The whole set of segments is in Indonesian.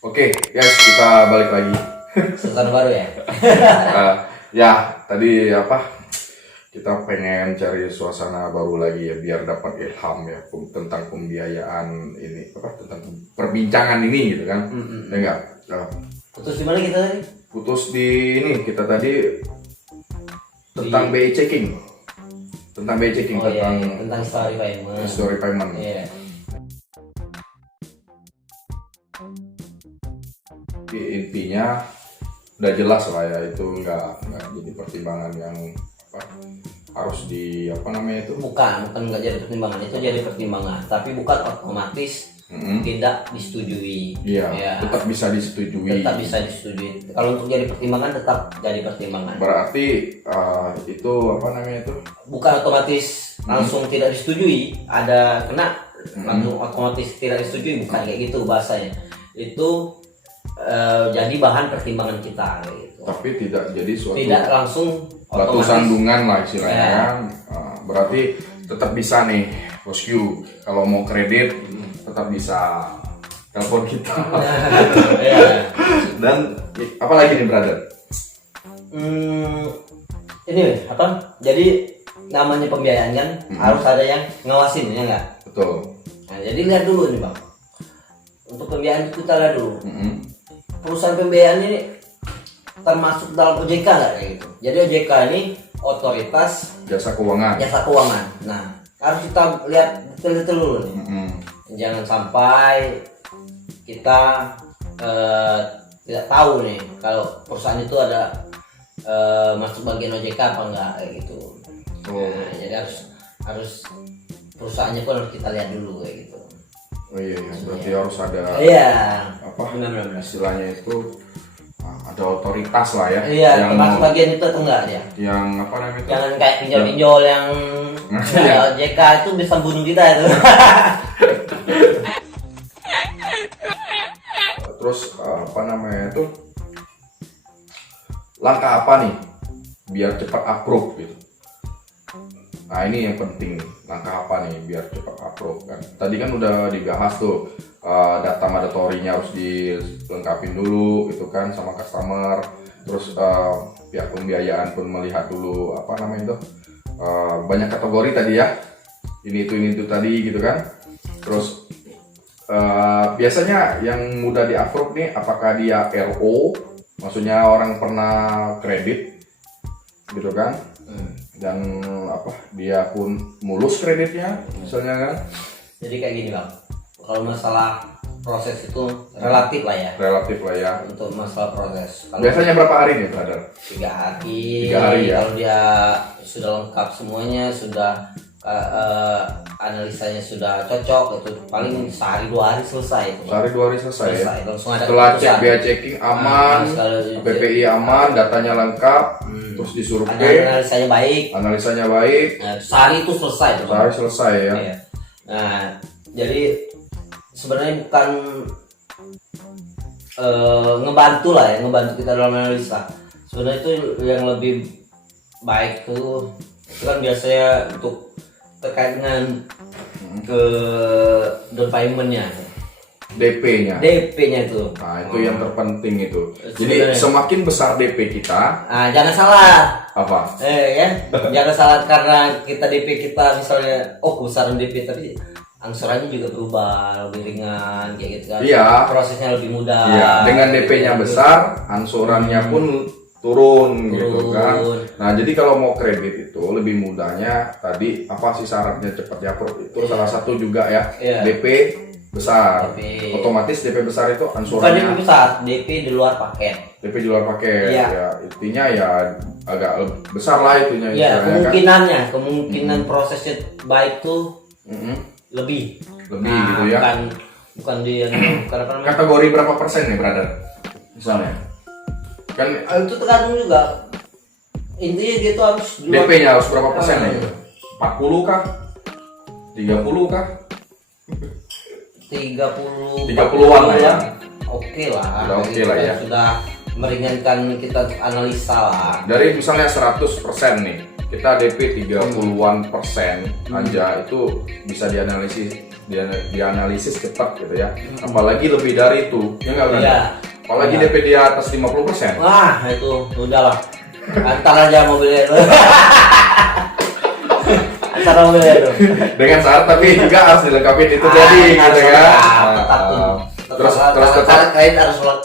Oke, guys, kita balik lagi. Suasana baru ya? Ya, tadi kita pengen cari suasana baru lagi ya, biar dapat ilham ya tentang pembiayaan ini, tentang perbincangan ini gitu kan? Ya enggak? Putus di mana kita tadi? Putus di ini kita tadi tentang BI checking, tentang BI checking, Oh iya, tentang story payment. story payment. Iya. Intinya udah jelas lah ya, itu nggak jadi pertimbangan yang harus di Bukan nggak jadi pertimbangan, itu jadi pertimbangan, tapi bukan otomatis tidak disetujui. Iya, Ya. tetap bisa disetujui. Tetap bisa disetujui. Kalau untuk jadi pertimbangan tetap jadi pertimbangan. Berarti itu Bukan otomatis langsung tidak disetujui, ada kena langsung otomatis tidak disetujui, bukan kayak gitu bahasanya. Itu jadi bahan pertimbangan kita gitu. Tapi tidak jadi suatu Tidak langsung batu otomatis. sandungan lah istilahnya Ya. kan. Berarti tetap bisa nih bosku, kalau mau kredit tetap bisa telepon kita. Ya. Dan apa lagi nih brother? Ini jadi namanya pembiayaan kan harus ada yang ngawasin, ya enggak? Betul. Nah, jadi lihat dulu nih bang, untuk pembiayaan itu kita lihat dulu perusahaan pembiayaan ini termasuk dalam OJK nggak kayak gitu. Jadi OJK ini otoritas Jasa keuangan. Nah, harus kita lihat detail-detail dulu nih. Jangan sampai kita tidak tahu nih kalau perusahaan itu ada masuk bagian OJK apa enggak kayak gitu. Nah, jadi harus perusahaannya pun harus kita lihat dulu kayak gitu. Oh iya, berarti harus ada Benar-benar. istilahnya itu ada otoritas lah ya. Iya, yang termasuk bagian itu atau enggak dia? yang apa namanya itu? Jangan kayak pinjol-pinjol yang OJK itu bisa bunuh kita itu. Terus langkah apa nih biar cepat approve gitu. Nah ini yang penting nih, langkah apa nih biar cepat approve kan. Tadi kan udah dibahas tuh, data mandatorinya harus dilengkapin dulu itu kan sama customer. Terus pihak pembiayaan pun melihat dulu banyak kategori tadi ya, ini itu tadi gitu kan. Terus biasanya yang mudah di approve nih, apakah dia RO, maksudnya orang pernah kredit gitu kan, dan dia pun mulus kreditnya misalnya kan. Jadi kayak gini bang, kalau masalah proses itu relatif lah ya. Untuk masalah proses, kalau Biasanya berapa hari nih brother? 3 hari. 3 hari ya. Kalau dia sudah lengkap semuanya, sudah analisanya sudah cocok, itu paling sehari 2 hari selesai itu. Sehari 2 hari selesai ya. Langsung ada Setelah cek keputusan. biaya checking aman, PPI aman, datanya lengkap, terus disuruh Analisanya baik. analisanya baik, Nah, sehari itu selesai tuh, Bang. sehari selesai ya. Iya. Nah, jadi sebenarnya bukan ngebantu kita dalam analisa. Sebenarnya itu yang lebih baik tuh, itu kan biasanya untuk terkait dengan ke down payment-nya, DP-nya. DP-nya itu. Nah itu yang terpenting itu. Jadi Sebenarnya. semakin besar DP kita, Jangan salah. apa? Jangan salah karena kita DP kita misalnya kebesaran DP tapi angsurannya juga berubah lebih ringan kayak gitu kan. Iya. Prosesnya lebih mudah. Iya, dengan DP-nya besar, angsurannya pun turun gitu kan. Nah, jadi kalau mau kredit itu lebih mudahnya tadi apa sih syaratnya cepat approve itu salah satu juga ya. Iya. DP besar. DP. Otomatis DP besar itu Bukan DP angsurannya besar, DP di luar paket. DP di luar paket. Iya. Ya, intinya ya agak besar lah itunya Iya, istilahnya kan. kemungkinan prosesnya baik tuh lebih Gitu ya. bukan dia bukan apa namanya. Kategori berapa persen nih, brother? Misalnya. Kan Itu tergantung juga. Intinya dia tuh harus DP-nya harus berapa persen nih? 40 kah? 30 kah? 30-an lah ya. Oke lah. Udah oke lah ya. Sudah meringankan kita analisa lah. Dari misalnya 100% nih, kita DP 30-an persen aja itu bisa dianalisis dianalisis cepat gitu ya. Apalagi lebih dari itu, ya nggak Brother? Iya. Apalagi Iya. DP di atas 50%. Wah itu udahlah, antar aja mobilnya itu. Antar mobilnya itu. Dengan syarat tapi juga harus dilengkapi itu Ah, jadi harus gitu ya. lengkap, tetap tuh. Terus tetap kait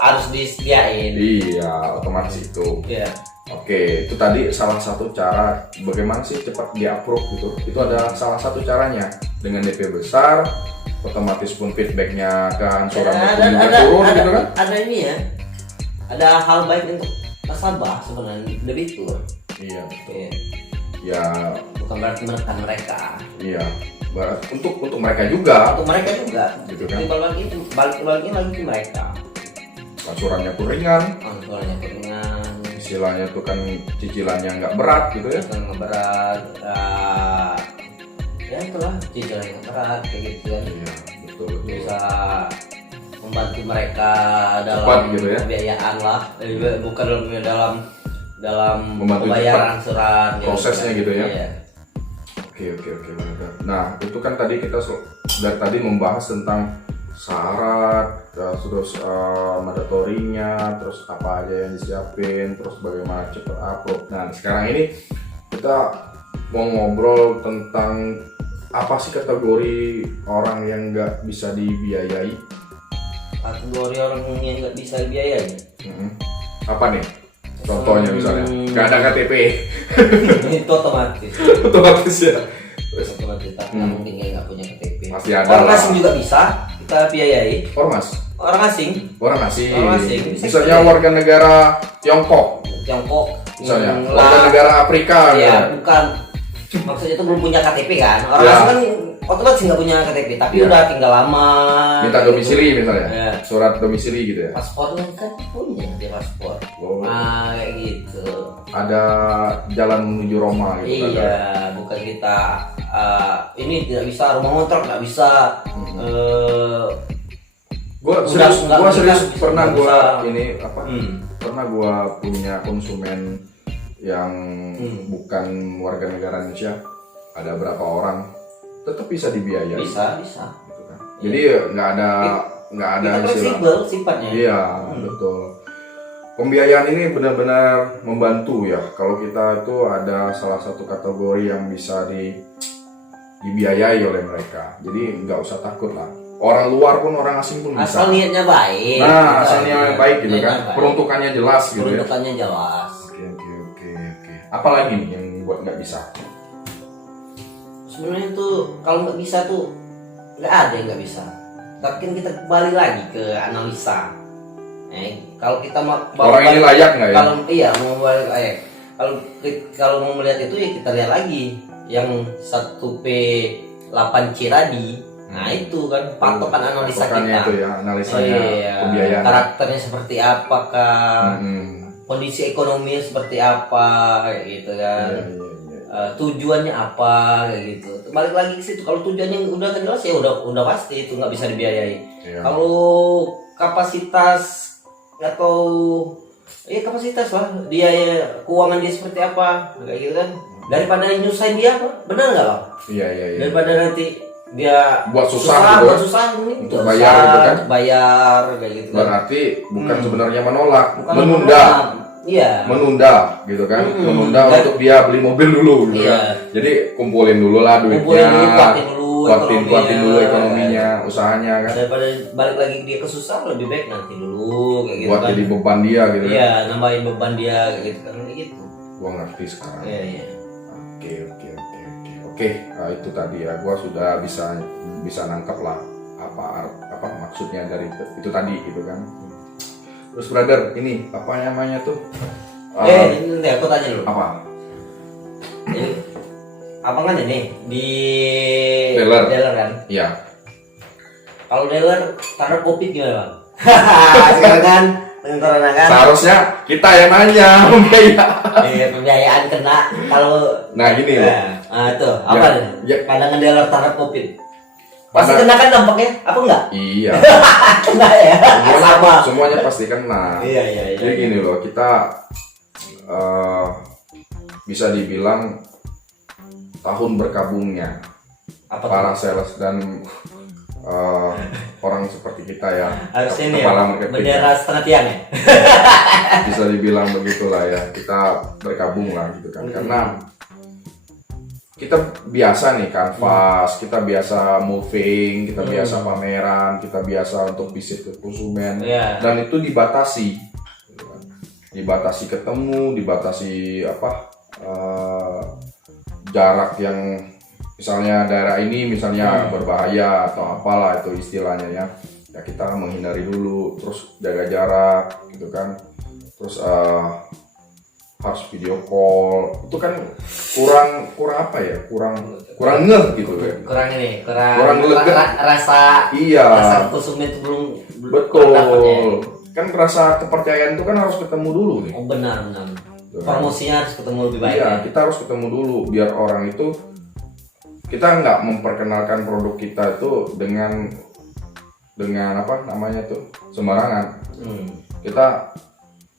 harus disediain. iya otomatis itu. Iya. Oke, itu tadi salah satu cara bagaimana sih cepat di-approve gitu. Itu ada salah satu caranya. Dengan DP besar, otomatis pun feedbacknya ke angsuran juga turun gitu kan. Ada ini ya. Ada hal baik untuk nasabah sebenarnya lebih itu. Iya, betul. Iya. Ya, Bukan berarti menekan mereka. iya. Untuk mereka juga Untuk mereka juga. gitu kan. Tapi balik lagi ke mereka. Angsurannya pun ringan, Angsurannya ringan. istilahnya tuh kan cicilannya nggak berat gitu ya. Yang berat. Ya itulah cicilan yang berat kayak gitu kan. Iya, betul. Bisa membantu mereka dalam Cepat gitu ya. pembiayaan lah, bukan dalam Membantu pembayaran angsuran prosesnya gitu ya. Iya. Oke, Brother. Nah, itu kan tadi kita dari tadi membahas tentang syarat, terus mandatorinya, terus apa aja yang disiapin, terus bagaimana cepat upload. Nah, sekarang ini kita mau ngobrol tentang apa sih kategori orang yang nggak bisa dibiayai? Kategori orang yang nggak bisa dibiayai. Apa nih? Contohnya misalnya, nggak ada KTP, Itu otomatis. otomatis ya. Terus Otomatis, tapi nggak mungkin nggak punya KTP. Pasti ada Orang lah. asing juga bisa kita biayai. Ormas, Orang asing, orang asing, Orang asing. misalnya warga negara Tiongkok, Tiongkok, misalnya yang warga negara Afrika, Iya, gitu. bukan. Maksudnya itu belum punya KTP kan? Orang Ya. asing kan otomatis nggak punya KTP, tapi Ya. udah tinggal lama. Minta gitu. domisili misalnya, Ya. surat domisili gitu ya. Paspornya kan punya dia paspor. Oh, Kayak gitu. ada jalan menuju Roma gitu. Iya, bukan kita ini tidak bisa rumah motor nggak bisa. Gua Udah, serius, nggak gua bisa, serius pernah nggak gua bisa. ini apa? Pernah gua punya konsumen yang bukan warga negara Indonesia. Ada berapa orang tetap bisa dibiayai. Bisa. Gitu kan. Jadi nggak ada Kita istilah. fleksibel sifatnya. Iya, betul. Pembiayaan ini benar-benar membantu ya. Kalau kita itu ada salah satu kategori yang bisa dibiayai oleh mereka. Jadi nggak usah takut lah. Orang luar pun, orang asing pun bisa. Asal niatnya baik. Nah, asal niatnya baik gitu Niatnya kan. baik. Peruntukannya jelas gitu ya. Peruntukannya jelas. Oke. Apalagi nih yang buat nggak bisa? Sebenarnya tuh kalau nggak bisa tuh nggak ada yang nggak bisa. Tapi kan kita kembali lagi ke analisa. Kalau kita mau Orang ini layak nggak ya? Kalau iya mau balik kalau mau melihat itu ya kita lihat lagi yang 1P8C tadi. Nah itu kan patokan analisa Patokannya kita. itu ya, analisanya Iya, pembiayaan. karakternya seperti apakah, Mm-mm. kondisi ekonomi seperti apa kayak gitu kan. Iya. Tujuannya apa kayak gitu. Balik lagi ke situ. Kalau tujuannya udah jelas ya udah pasti itu nggak bisa dibiayai. Iya. Kalau kapasitas atau ya kapasitas lah dia keuangan dia seperti apa kayak gitu kan. Daripada nyusahin dia apa? Benar nggak Bang? Iya. Daripada nanti dia Buat susah gitu buat kan? susah ini Untuk nggak bayar usah, gitu kan? bayar kayak gitu kan. Berarti bukan sebenarnya menolak, Bukan menunda. menolak. Iya. Menunda gitu kan, menunda Dan- untuk dia beli mobil dulu gitu Iya. kan. Jadi kumpulin dulu lah duitnya, Kumpulin dulu, kuatin dulu kuatin dulu ekonominya. ekonominya, usahanya kan, Daripada balik lagi dia kesusahan lebih baik nanti dulu kayak gitu buat kan. jadi beban dia gitu kan. Iya, nambahin beban dia kayak gitu kan kayak gitu. Gua ngerti sekarang. Iya. Oke, nah, itu tadi ya, gua sudah bisa nangkep lah apa maksudnya dari itu tadi gitu kan. Terus brother, ini apa namanya tuh? Ini aku tanya dulu. Apa? Ini abang kan ini di Dealer. kan. Iya. Kalau dealer standar Covid gimana bang? Sekarang kan dengan corona kan. Seharusnya kita yang nanya, ya. Pembiayaan kena kalau. Nah gini loh. Nah itu apa nih? Ya. Pandangan dealer standar Covid. Pasti Pada- kena kan dampaknya? Apa enggak? Iya. Kena ya. Sama. Semuanya pasti kena. Iya. Jadi gini loh, kita bisa dibilang tahun berkabungnya Apa tuh? para sales dan orang seperti kita ya, Harusnya ini kepala ya, marketing bendera setengah tiang ya. bisa dibilang begitulah ya, kita bergabung lah gitu kan, karena kita biasa nih kanvas, kita biasa moving, kita biasa pameran, kita biasa untuk visit ke konsumen, dan itu dibatasi, gitu kan. Dibatasi ketemu, dibatasi jarak yang misalnya daerah ini misalnya berbahaya atau apalah itu istilahnya ya, kita menghindari dulu, terus jaga jarak gitu kan, terus harus video call, itu kan kurang apa ya, kurang ngeh gitu kan, kurang rasa konsumen itu belum betul dapet ya. Kan rasa kepercayaan itu kan harus ketemu dulu nih. Oh benar. Promosinya harus ketemu lebih baik. Iya, kita harus ketemu dulu biar orang itu, kita nggak memperkenalkan produk kita itu dengan apa namanya tuh sembarangan. Kita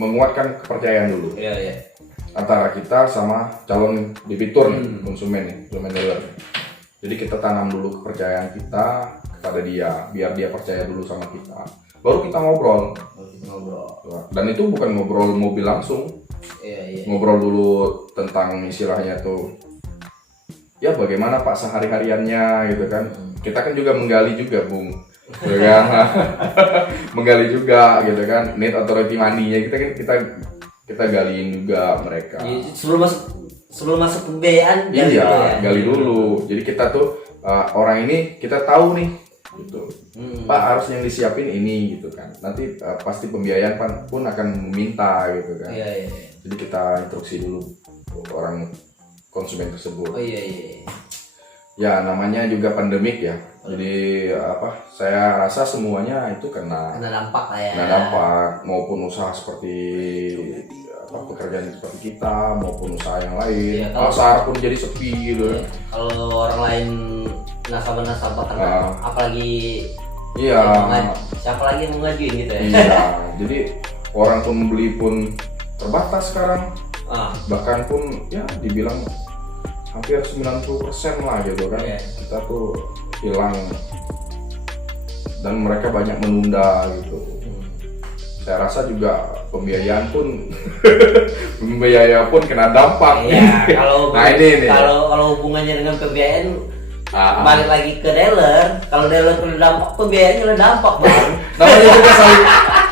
menguatkan kepercayaan dulu. Iya. Antara kita sama calon debitur nih, konsumen dealer. Jadi kita tanam dulu kepercayaan kita kepada dia, biar dia percaya dulu sama kita. Baru kita ngobrol. Dan itu bukan ngobrol mobil langsung. Iya. Ngobrol dulu tentang istilahnya tuh, ya bagaimana Pak sehari-hariannya gitu kan. Kita kan juga menggali juga, Bung. Gitu kan? Menggali juga gitu kan. Need authority money-nya kita galiin juga mereka. Sebelum masuk pembiayaan gali dulu. Jadi kita tuh orang ini kita tahu nih gitu. Pak harus yang disiapin ini gitu kan. Nanti pasti pembiayaan pun akan meminta gitu kan. Iya. Jadi kita instruksi dulu orang konsumen tersebut. Iya. Ya namanya juga pandemik ya. Jadi saya rasa semuanya itu kena dampak lah ya. Kena dampak, maupun usaha seperti pekerjaan seperti kita maupun usaha yang lain. Pasar pun jadi sepi gitu. Iya. Kalau orang lain nasabah kena, apalagi siapa lagi yang mau ngajuin gitu ya. Iya. Jadi orang pun beli pun terbatas sekarang. Bahkan pun ya dibilang hampir 90% lah gitu kan. Kita tuh hilang dan mereka banyak menunda gitu. Saya rasa juga pembiayaan pun kena dampak. Kalau hubungannya dengan pembiayaan balik lagi ke dealer. Kalau dealer kena dampak, pembiayaannya kena dampak, Bang.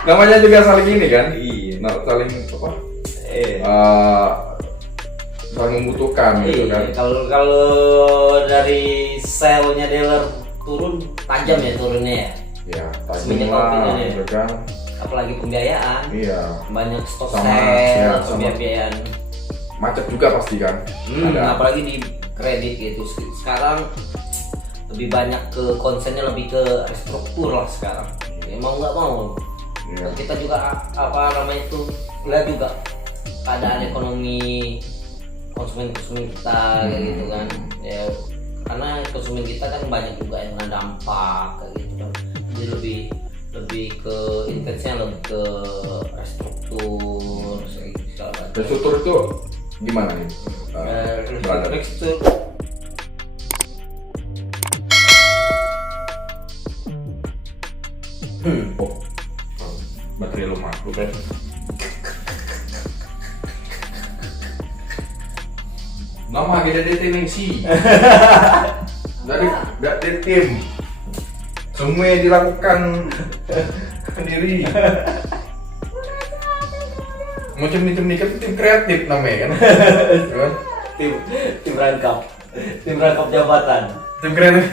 namanya juga saling ini kan. Saling saling membutuhkan gitu kan. Kalau dari sale-nya dealer turun, tajam ya turunnya ya. Ya, tajam lah gitu kan. Apalagi pembiayaan. Iya. Banyak stok sale, pembiayaan. Macet juga pasti kan. Apalagi di kredit gitu. Sekarang lebih banyak ke konsennya, lebih ke restruktur lah sekarang. Mau nggak mau. Kita juga lihat juga keadaan ekonomi konsumen kita kayak gitu kan. Ya karena konsumen kita kan banyak juga yang kena dampak kayak gitu kan. Jadi lebih ke intensnya lebih ke restruktur segala macam. Restruktur itu gimana nih? Restruktur baterai lemah bukan? Nama kita DT sih. Jadi nggak tim. Semua yang dilakukan sendiri. Macam ini kan tim kreatif namanya kan? tim rangkap jabatan. Tim kreatif.